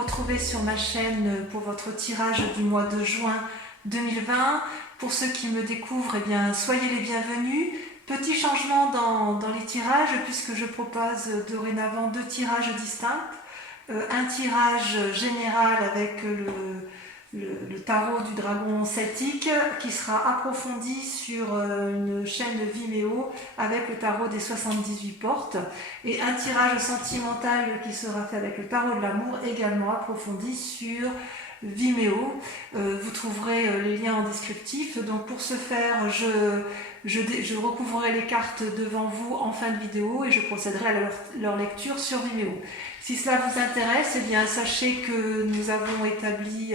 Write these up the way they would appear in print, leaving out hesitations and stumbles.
retrouver sur ma chaîne pour votre tirage du mois de juin 2020. Pour ceux qui me découvrent, eh bien, soyez les bienvenus. Petit changement dans les tirages puisque je propose dorénavant 2 tirages distincts. Un tirage général avec le tarot du dragon celtique qui sera approfondi sur une chaîne Vimeo avec le tarot des 78 portes, et un tirage sentimental qui sera fait avec le tarot de l'amour également approfondi sur Vimeo. Vous trouverez les liens en descriptif. Donc pour ce faire, je recouvrerai les cartes devant vous en fin de vidéo et je procéderai à leur lecture sur Vimeo. Si cela vous intéresse, eh bien sachez que nous avons établi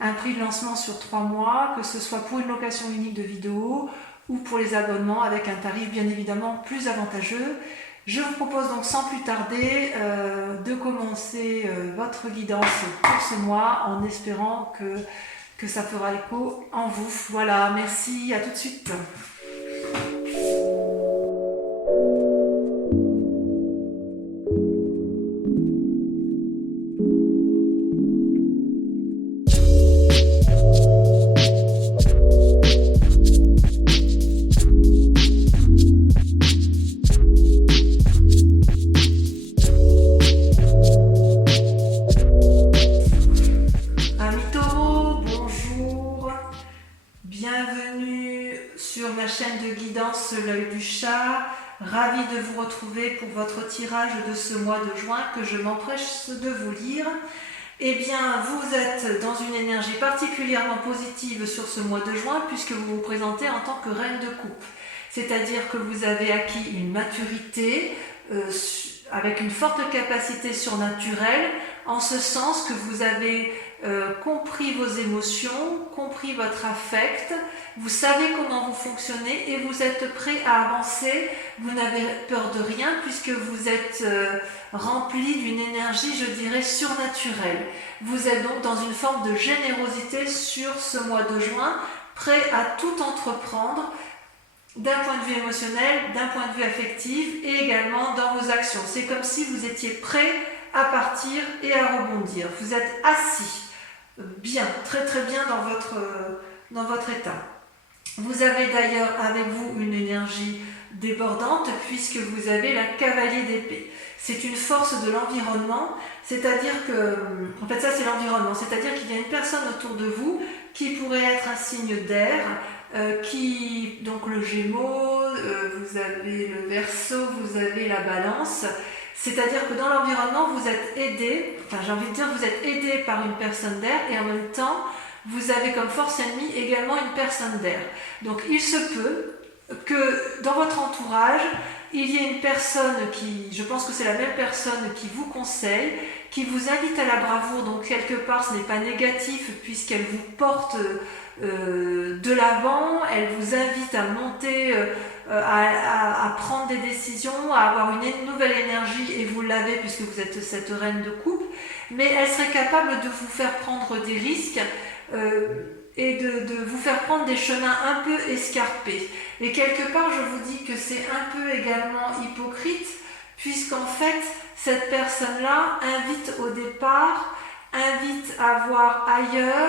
un prix de lancement sur 3 mois, que ce soit pour une location unique de vidéos ou pour les abonnements avec un tarif bien évidemment plus avantageux. Je vous propose donc sans plus tarder de commencer votre guidance pour ce mois en espérant que ça fera écho en vous. Voilà, merci, à tout de suite. Bienvenue sur ma chaîne de guidance L'œil du chat, ravie de vous retrouver pour votre tirage de ce mois de juin que je m'empresse de vous lire. Eh bien, vous êtes dans une énergie particulièrement positive sur ce mois de juin puisque vous vous présentez en tant que reine de coupe. C'est-à-dire que vous avez acquis une maturité avec une forte capacité surnaturelle, en ce sens que vous avez compris vos émotions, compris votre affect, vous savez comment vous fonctionnez et vous êtes prêt à avancer, vous n'avez peur de rien puisque vous êtes rempli d'une énergie, je dirais, surnaturelle. Vous êtes donc dans une forme de générosité sur ce mois de juin, prêt à tout entreprendre, d'un point de vue émotionnel, d'un point de vue affectif et également dans vos actions. C'est comme si vous étiez prêt à partir et à rebondir. Vous êtes assis, bien, très très bien dans votre état. Vous avez d'ailleurs avec vous une énergie débordante puisque vous avez la cavalier d'épée. C'est une force de l'environnement, c'est-à-dire que, en fait ça c'est l'environnement, c'est-à-dire qu'il y a une personne autour de vous qui pourrait être un signe d'air, donc le Gémeaux, vous avez le Verseau, vous avez la Balance. C'est-à-dire que dans l'environnement, vous êtes aidé, enfin j'ai envie de dire, vous êtes aidé par une personne d'air et en même temps, vous avez comme force ennemie également une personne d'air. Donc il se peut que dans votre entourage, il y ait une personne qui, je pense que c'est la même personne qui vous conseille, qui vous invite à la bravoure, donc quelque part ce n'est pas négatif puisqu'elle vous porte de l'avant, elle vous invite à monter, à prendre des décisions, à avoir une nouvelle énergie, et vous l'avez puisque vous êtes cette reine de coupe, mais elle serait capable de vous faire prendre des risques et de vous faire prendre des chemins un peu escarpés. Et quelque part, je vous dis que c'est un peu également hypocrite, puisqu'en fait, cette personne-là invite au départ, invite à voir ailleurs,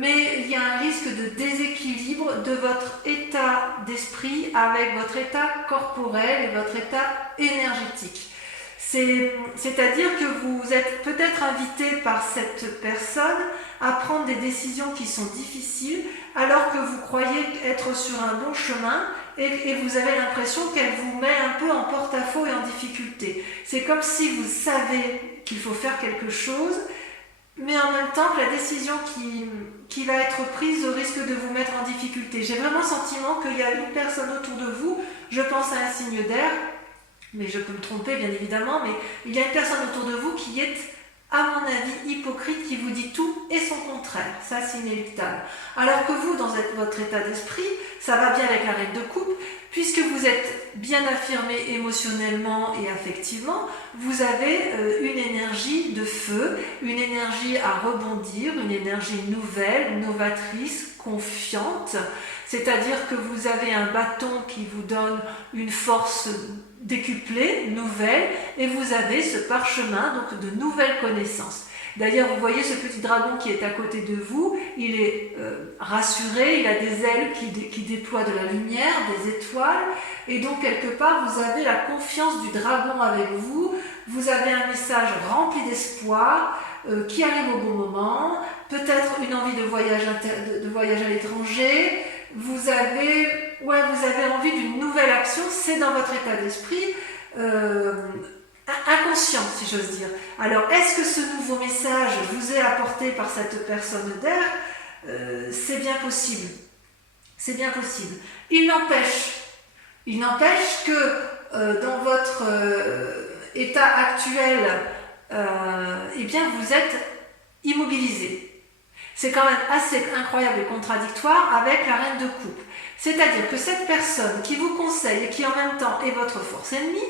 mais il y a un risque de déséquilibre de votre état d'esprit avec votre état corporel et votre état énergétique. C'est-à-dire que vous êtes peut-être invité par cette personne à prendre des décisions qui sont difficiles alors que vous croyez être sur un bon chemin et vous avez l'impression qu'elle vous met un peu en porte-à-faux et en difficulté. C'est comme si vous savez qu'il faut faire quelque chose, mais en même temps que la décision qui va être prise risque de vous mettre en difficulté. J'ai vraiment le sentiment qu'il y a une personne autour de vous, je pense à un signe d'air, mais je peux me tromper bien évidemment, mais il y a une personne autour de vous qui est, à mon avis, hypocrite, qui vous dit tout et son contraire. Ça, c'est inéluctable. Alors que vous, dans votre état d'esprit, ça va bien avec la reine de coupe, puisque vous êtes bien affirmé émotionnellement et affectivement, vous avez une énergie de feu, une énergie à rebondir, une énergie nouvelle, novatrice, confiante, c'est-à-dire que vous avez un bâton qui vous donne une force décuplée, nouvelle, et vous avez ce parchemin donc de nouvelles connaissances. D'ailleurs, vous voyez ce petit dragon qui est à côté de vous, il est rassuré, il a des ailes qui déploient de la lumière, des étoiles, et donc quelque part, vous avez la confiance du dragon avec vous, vous avez un message rempli d'espoir qui arrive au bon moment, peut-être une envie de voyage à l'étranger, vous avez envie d'une nouvelle action, c'est dans votre état d'esprit inconscient, si j'ose dire. Alors, est-ce que ce nouveau message vous est apporté par cette personne d'air? C'est bien possible. C'est bien possible. Il n'empêche que dans votre état actuel, eh bien, vous êtes immobilisé. C'est quand même assez incroyable et contradictoire avec la reine de coupe. C'est-à-dire que cette personne qui vous conseille et qui en même temps est votre force ennemie,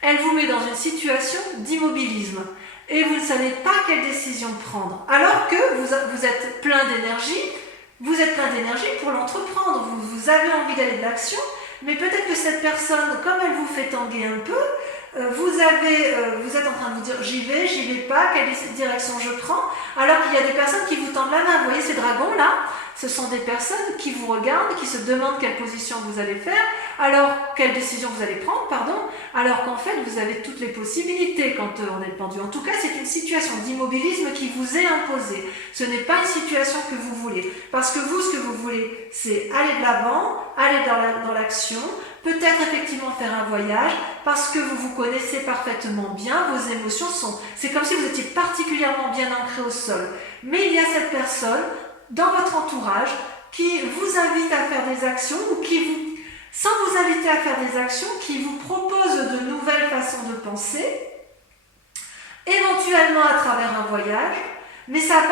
elle vous met dans une situation d'immobilisme. Et vous ne savez pas quelle décision prendre. Alors que vous êtes plein d'énergie, pour l'entreprendre. Vous avez envie d'aller de l'action, mais peut-être que cette personne, comme elle vous fait tanguer un peu, vous êtes en train de vous dire j'y vais pas, quelle direction je prends, alors qu'il y a des personnes qui vous tendent la main. Vous voyez ces dragons là, ce sont des personnes qui vous regardent, qui se demandent quelle position vous allez faire, alors quelle décision vous allez prendre, alors qu'en fait vous avez toutes les possibilités quand on est pendu. En tout cas, c'est une situation d'immobilisme qui vous est imposée. Ce n'est pas une situation que vous voulez, parce que vous, ce que vous voulez, c'est aller de l'avant, aller dans l'action, peut-être effectivement faire un voyage, parce que vous vous connaissez parfaitement bien, vos émotions c'est comme si vous étiez particulièrement bien ancré au sol. Mais il y a cette personne dans votre entourage qui vous invite à faire des actions ou sans vous inviter à faire des actions, qui vous propose de nouvelles façons de penser, éventuellement à travers un voyage, mais ça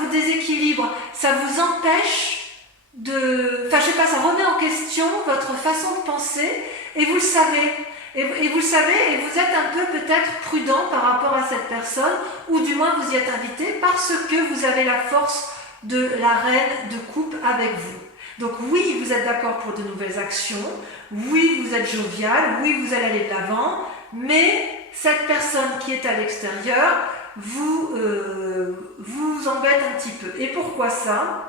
vous déséquilibre, ça vous empêche ça remet en question votre façon de penser, et vous le savez. Et vous le savez, et vous êtes un peu peut-être prudent par rapport à cette personne, ou du moins vous y êtes invité parce que vous avez la force de la reine de coupe avec vous. Donc oui, vous êtes d'accord pour de nouvelles actions, oui, vous êtes jovial, oui, vous allez aller de l'avant, mais cette personne qui est à l'extérieur vous embête un petit peu. Et pourquoi ça?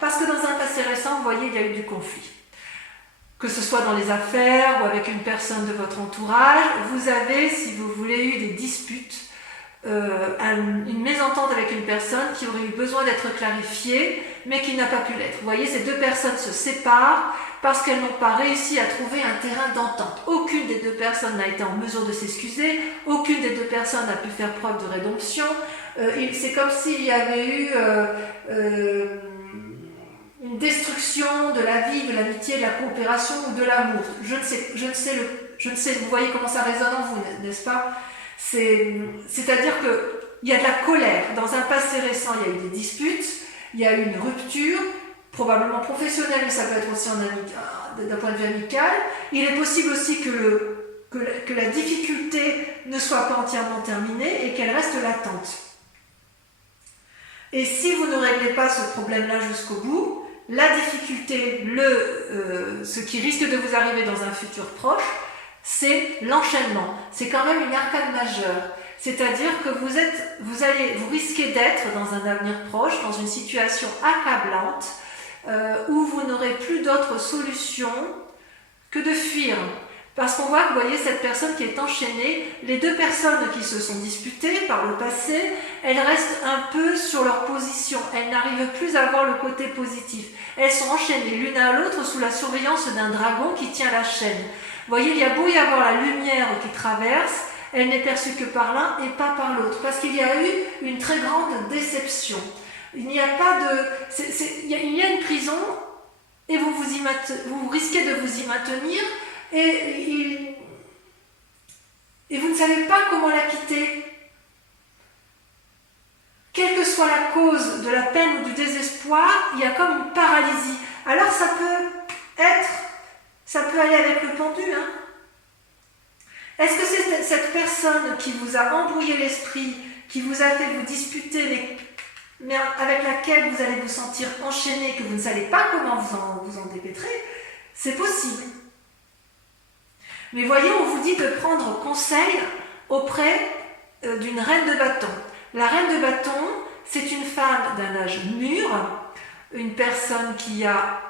Parce que dans un passé récent, vous voyez, il y a eu du conflit. Que ce soit dans les affaires ou avec une personne de votre entourage, vous avez, si vous voulez, eu des disputes, une mésentente avec une personne qui aurait eu besoin d'être clarifiée, mais qui n'a pas pu l'être. Vous voyez, ces deux personnes se séparent parce qu'elles n'ont pas réussi à trouver un terrain d'entente. Aucune des deux personnes n'a été en mesure de s'excuser, aucune des deux personnes n'a pu faire preuve de rédemption. C'est comme s'il y avait eu une destruction de la vie, de l'amitié, de la coopération ou de l'amour. Je ne sais, vous voyez comment ça résonne en vous, n'est-ce pas? C'est-à-dire qu'il y a de la colère. Dans un passé récent, il y a eu des disputes, il y a eu une rupture, probablement professionnelle, mais ça peut être aussi d'un point de vue amical. Il est possible aussi que la difficulté ne soit pas entièrement terminée et qu'elle reste latente. Et si vous ne réglez pas ce problème-là jusqu'au bout, la difficulté, ce qui risque de vous arriver dans un futur proche, c'est l'enchaînement. C'est quand même une arcade majeure. C'est-à-dire que vous risquez d'être dans un avenir proche, dans une situation accablante, où vous n'aurez plus d'autre solution que de fuir. Parce qu'on voit que, vous voyez, cette personne qui est enchaînée, les deux personnes qui se sont disputées par le passé, elles restent un peu sur leur position. Elles n'arrivent plus à voir le côté positif. Elles sont enchaînées l'une à l'autre sous la surveillance d'un dragon qui tient la chaîne. Vous voyez, il y a beau y avoir la lumière qui traverse, elle n'est perçue que par l'un et pas par l'autre. Parce qu'il y a eu une très grande déception. Il n'y a pas de... il y a une prison et vous risquez de vous y maintenir et vous ne savez pas comment la quitter. Quelle que soit la cause de la peine ou du désespoir, il y a comme une paralysie. Alors ça peut aller avec le pendu. Est-ce que c'est cette personne qui vous a embrouillé l'esprit, qui vous a fait vous disputer, mais avec laquelle vous allez vous sentir enchaîné, que vous ne savez pas comment vous en dépêtrer? C'est possible. Mais voyez, on vous dit de prendre conseil auprès d'une reine de bâton. La reine de bâton, c'est une femme d'un âge mûr, une personne qui a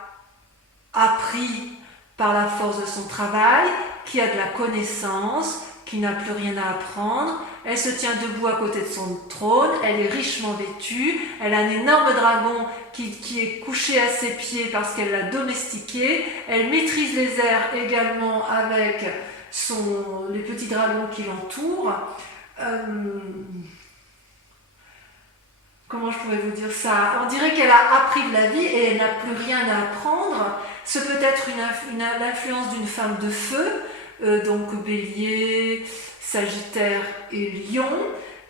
appris par la force de son travail, qui a de la connaissance, qui n'a plus rien à apprendre. Elle se tient debout à côté de son trône, elle est richement vêtue, elle a un énorme dragon qui est couché à ses pieds parce qu'elle l'a domestiqué. Elle maîtrise les airs également avec les petits dragons qui l'entourent. Comment je pourrais vous dire ça? On dirait qu'elle a appris de la vie et elle n'a plus rien à apprendre. Ce peut être l'influence d'une femme de feu, donc Bélier, Sagittaire et Lion.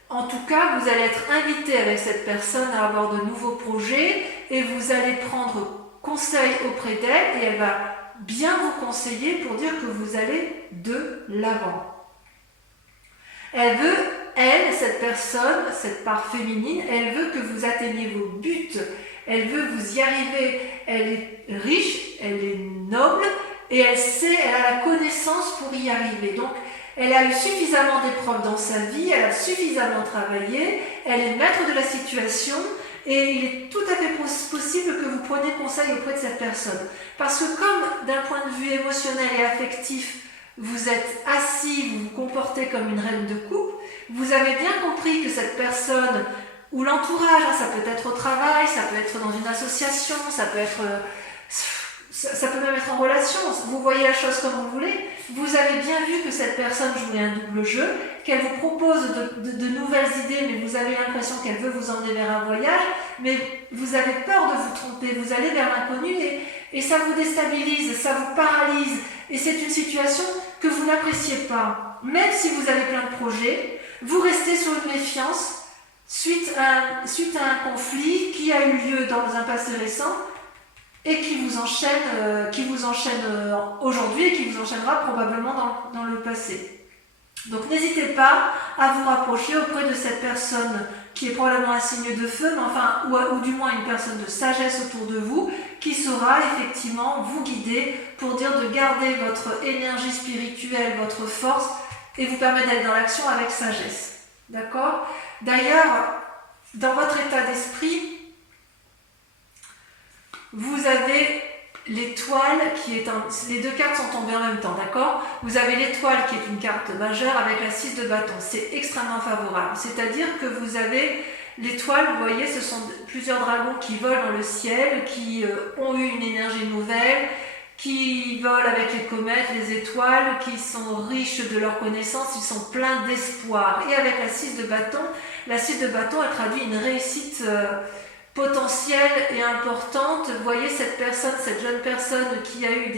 En tout cas, vous allez être invité avec cette personne à avoir de nouveaux projets et vous allez prendre conseil auprès d'elle et elle va bien vous conseiller pour dire que vous allez de l'avant. Cette personne, cette part féminine, elle veut que vous atteigniez vos buts, elle veut vous y arriver, elle est riche, elle est noble et elle a la connaissance pour y arriver. Donc, elle a eu suffisamment d'épreuves dans sa vie, elle a suffisamment travaillé, elle est maître de la situation et il est tout à fait possible que vous preniez conseil auprès de cette personne. Parce que comme d'un point de vue émotionnel et affectif, vous êtes assis, vous vous comportez comme une reine de coupe, vous avez bien compris que cette personne ou l'entourage, ça peut être au travail, ça peut être dans une association, ça peut même être en relation, vous voyez la chose comme vous voulez, vous avez bien vu que cette personne jouait un double jeu, qu'elle vous propose de nouvelles idées, mais vous avez l'impression qu'elle veut vous emmener vers un voyage, mais vous avez peur de vous tromper, vous allez vers l'inconnu et ça vous déstabilise, ça vous paralyse, et c'est une situation que vous n'appréciez pas. Même si vous avez plein de projets, vous restez sur une méfiance suite à un conflit qui a eu lieu dans un passé récent et qui vous enchaîne aujourd'hui et qui vous enchaînera probablement dans le passé. Donc n'hésitez pas à vous rapprocher auprès de cette personne qui est probablement un signe de feu, mais ou du moins une personne de sagesse autour de vous, qui saura effectivement vous guider pour dire de garder votre énergie spirituelle, votre force, et vous permettre d'aller dans l'action avec sagesse. D'accord? D'ailleurs, dans votre état d'esprit, vous avez l'étoile qui est les deux cartes sont tombées en même temps, d'accord? Vous avez l'étoile qui est une carte majeure avec la 6 de bâton. C'est extrêmement favorable. C'est-à-dire que vous avez l'étoile, vous voyez, ce sont plusieurs dragons qui volent dans le ciel, qui ont eu une énergie nouvelle, qui volent avec les comètes, les étoiles, qui sont riches de leurs connaissances, ils sont pleins d'espoir. Et avec la 6 de bâton, elle traduit une réussite potentielle et importante. Vous voyez cette jeune personne qui a eu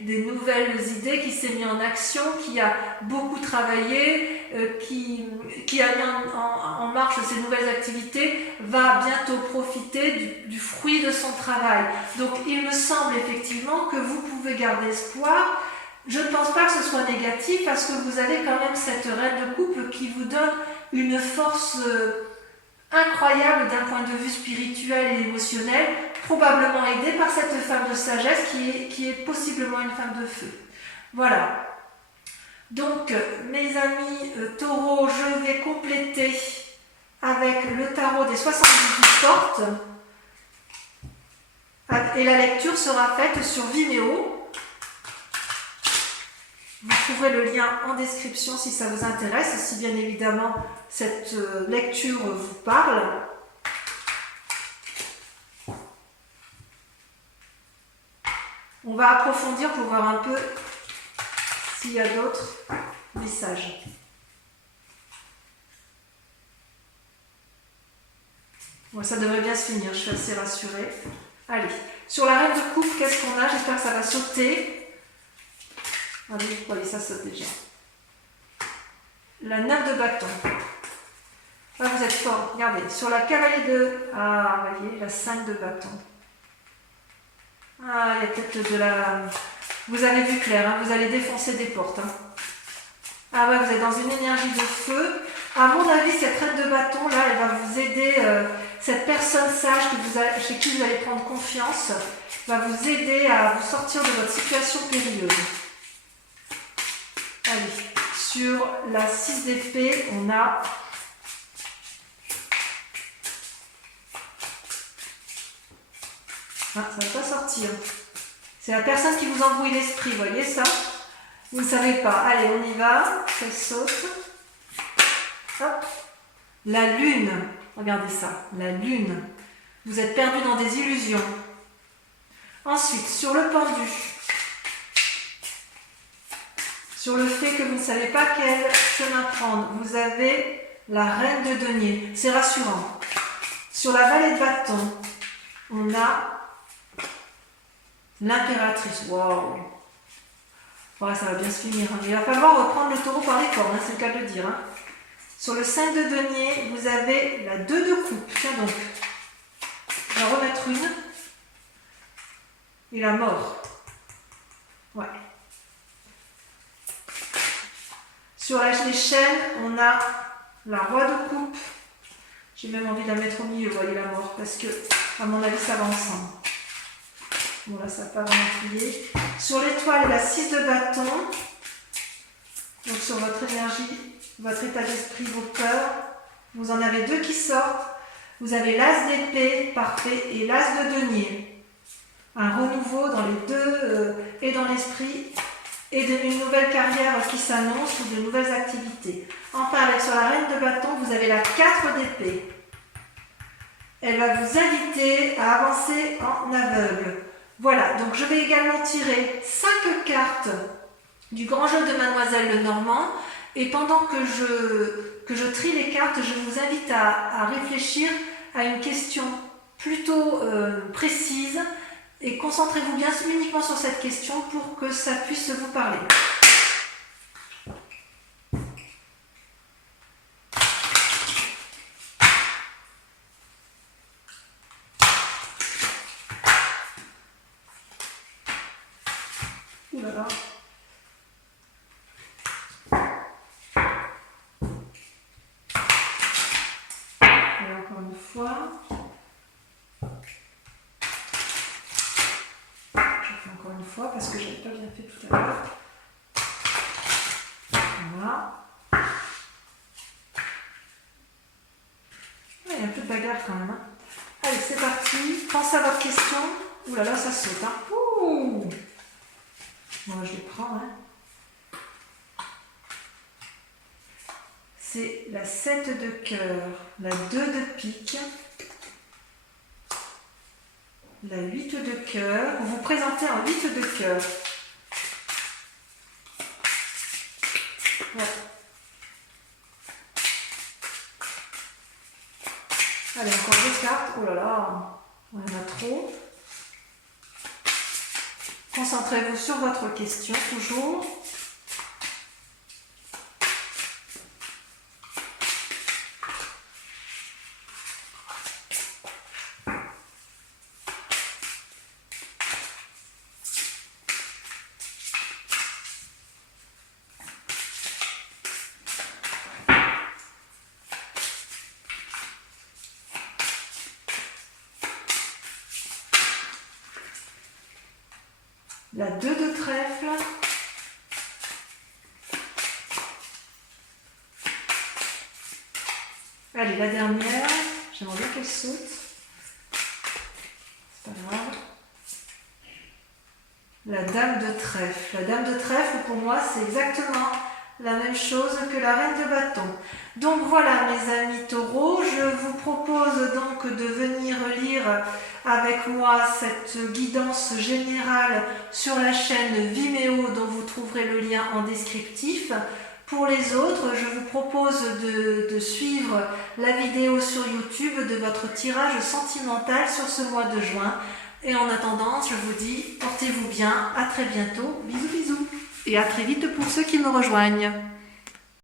des nouvelles idées, qui s'est mis en action, qui a beaucoup travaillé, qui a mis en marche ses nouvelles activités, va bientôt profiter du fruit de son travail. Donc il me semble effectivement que vous pouvez garder espoir. Je ne pense pas que ce soit négatif parce que vous avez quand même cette reine de coupe qui vous donne une force incroyable d'un point de vue spirituel et émotionnel, probablement aidée par cette femme de sagesse qui est possiblement une femme de feu. Voilà. Donc, mes amis taureaux, je vais compléter avec le tarot des 78 portes. Et la lecture sera faite sur Vimeo. Vous trouverez le lien en description si ça vous intéresse, si bien évidemment cette lecture vous parle. On va approfondir pour voir un peu s'il y a d'autres messages. Bon, ça devrait bien se finir, je suis assez rassurée. Allez, sur la reine de coupe, qu'est-ce qu'on a? J'espère que ça va sauter. Allez, ça saute déjà. La 9 de bâton. Ah, vous êtes fort. Regardez, sur la cavalier de... Ah, vous voyez, la 5 de bâton. Ah, il y a peut-être de la... Vous avez vu clair, hein, vous allez défoncer des portes. Hein. Ah ouais, vous êtes dans une énergie de feu. À mon avis, cette reine de bâton, là, elle va vous aider. Cette personne sage chez qui vous allez prendre confiance va vous aider à vous sortir de votre situation périlleuse. Allez, sur la 6 d'épée, on a Ah, ça ne va pas sortir. C'est la personne qui vous embrouille l'esprit, vous voyez ça? Vous ne savez pas. Allez, on y va. Ça saute. Hop. La lune. Regardez ça. La lune. Vous êtes perdu dans des illusions. Ensuite, sur le pendu. Sur le fait que vous ne savez pas quel chemin prendre. Vous avez la reine de denier. C'est rassurant. Sur la vallée de bâton, on a l'impératrice. Waouh! Ouais, ça va bien se finir. Hein. Il va falloir reprendre le taureau par les cornes, hein, c'est le cas de le dire. Hein. Sur le 5 de denier, vous avez la 2 de coupe. Tiens donc. On va remettre une. Et la mort. Ouais. Sur les chaînes, on a la roi de coupe. J'ai même envie de la mettre au milieu, vous voyez, la mort, parce que, à mon avis, ça va ensemble. Bon, là, ça n'a pas vraiment plié. Sur l'étoile, la 6 de bâton. Donc, sur votre énergie, votre état d'esprit, vos peurs. Vous en avez 2 qui sortent. Vous avez l'as d'épée, parfait, et l'as de denier. Un renouveau dans les deux, et dans l'esprit, et une nouvelle carrière qui s'annonce ou de nouvelles activités. Enfin, avec sur la reine de bâton, vous avez la 4 d'épée. Elle va vous inviter à avancer en aveugle. Voilà, donc je vais également tirer 5 cartes du grand jeu de Mademoiselle Lenormand. Et pendant que je trie les cartes, je vous invite à réfléchir à une question plutôt précise. Et concentrez-vous bien uniquement sur cette question pour que ça puisse vous parler. Ouh là là. Et encore une fois. Encore une fois, parce que je n'avais pas bien fait tout à l'heure. Voilà. Il y a un peu de bagarre quand même. Hein. Allez, c'est parti. Pensez à votre question. Ouh là là, ça saute. Hein. Ouh. Bon, je les prends. Hein. C'est la 7 de cœur, la 2 de pique. La 8 de cœur. Vous vous présentez en 8 de cœur. Ouais. Allez, encore 2 cartes. Oh là là, on en a trop. Concentrez-vous sur votre question, toujours. La 2 de trèfle. Allez, la dernière. J'aimerais bien qu'elle saute. C'est pas grave. La dame de trèfle. La dame de trèfle, pour moi, c'est exactement la même chose que la reine de bâton. Donc voilà, mes amis taureaux, je vous propose donc de venir lire avec moi cette guidance générale sur la chaîne Vimeo dont vous trouverez le lien en descriptif. Pour les autres, je vous propose de suivre la vidéo sur YouTube de votre tirage sentimental sur ce mois de juin. Et en attendant, je vous dis, portez-vous bien, à très bientôt, bisous bisous. Et à très vite pour ceux qui me rejoignent.